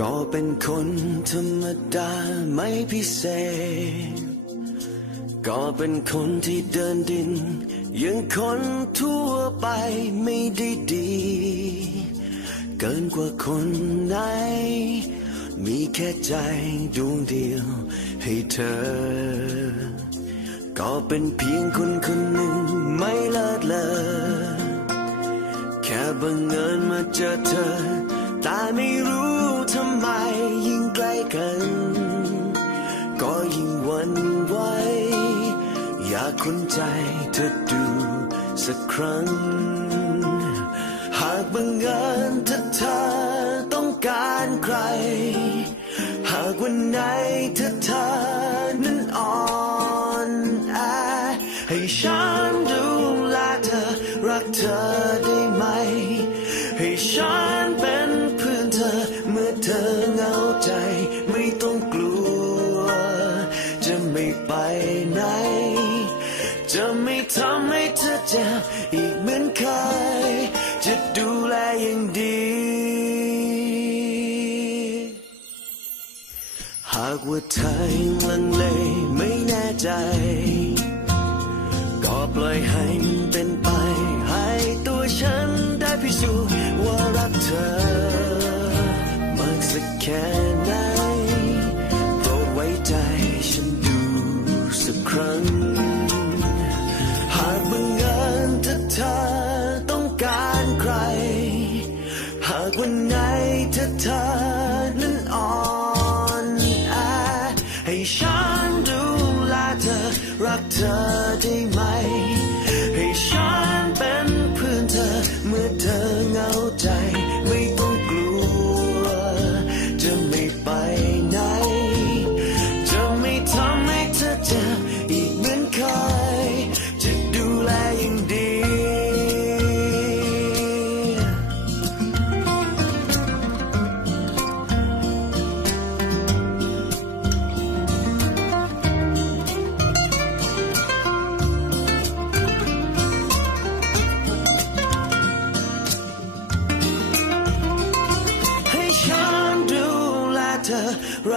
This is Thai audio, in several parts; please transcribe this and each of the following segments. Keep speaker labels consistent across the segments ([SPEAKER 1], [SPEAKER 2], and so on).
[SPEAKER 1] ก็เป็นคนธรรมดาไม่พิเศษ ก็เป็นคนที่เดินดิน ยังคนทั่วไปไม่ได้ดี เกินกว่าคนไหน มีแค่ใจดวงเดียวให้เธอ ก็เป็นเพียงคนคนหนึ่งไม่เลิศเลอแค่บังเอิญมาเจอเธอ แต่ไม่รู้ ไมยิ่งใกล้กัน ก็ยิ่งหวันไหวอยากคุ้นใจเธอดูสักครั้ง หากบังเอิญถ้าเธอต้องการใคร หากวันไหนถ้าเธอนั้นอ่อนแอให้ฉันดูแลเธอรักเธอ จะดูแลอย่างดี หากว่าเธอยังลังเลไม่แน่ใจ ก็ปล่อยให้มันเป็นไป ให้ตัวฉันได้พิสูจน์ว่ารักเธอมากสักแค่ ให้ฉันดูแลเธอรักเธอได้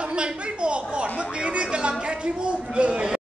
[SPEAKER 2] ทำไมไม่บอกก่อนเมื่อกี้นี่กำลังแค่ขี้มูกอยู่เลย